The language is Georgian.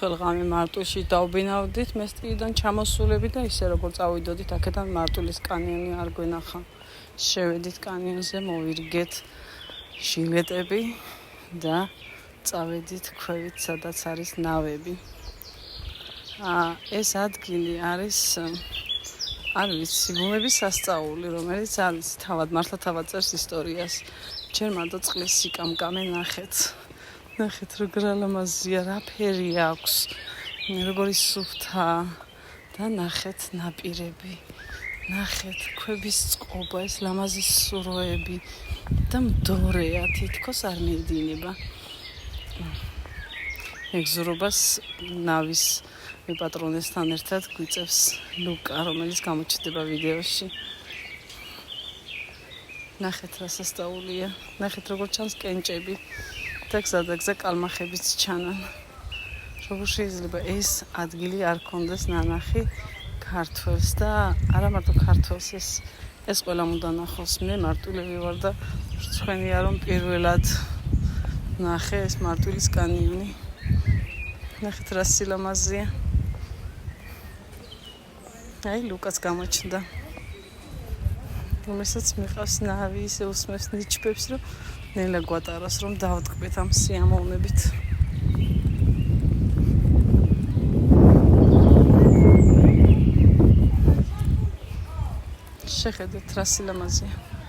ხელღამი მარტვილში დავბინავდით მესტიიდან ჩამოსულები და ისე როგორ წავიდოდით აქედან მარტვილის კანიონი არ გვენახა. შევედით კანიონზე, მოვირგეთ ჟილეტები და წავედით ქვევით, სადაც არის ნავები. ეს ადგილი არის არ ვიცი, ბუნების სასწაული, რომელიც არის თავად წერს ისტორიას. ჯერ მარტო წყლის სიკამკამე ნახეთ. ნახეთ როგორ ალამაზია, რა ფერი აქვს, როგორი სუფთა და ნახეთ ნაპირები. ნახეთ ქვების წყობა, ეს ლამაზი სუროები და მდორეა, თითქოს არ მიედინება. ეგზურობას ნავის პატრონესთან ერთად გვიწევს ლუკა, რომელიც გამოჩნდება ვიდეოში. ნახეთ რა სასწაულია, ნახეთ როგორ ჩანს კენჭები და გზადაგზა კალმახებიც ჩანან. როგორ შეიძლება ეს ადგილი არ ქონდეს ნანახი ქართველს და არა მარტო ქართველს, ეს ყველამ უნდა ნახოს. მე მარტვილები ვარ და რცხვენია რომ პირველად ნახე ეს მარტვილის კანიონი. ნახეთ რა სილამაზეა. აი ლუკას გამოჩნდა, რომელსაც მიყავს ნავი, ისე უსმევს ნიჩბებს, რომ ნელა გვატაროს, რომ დავტკბეთ ამ სიამოვნებით. შეხედეთ რა სილამაზეა.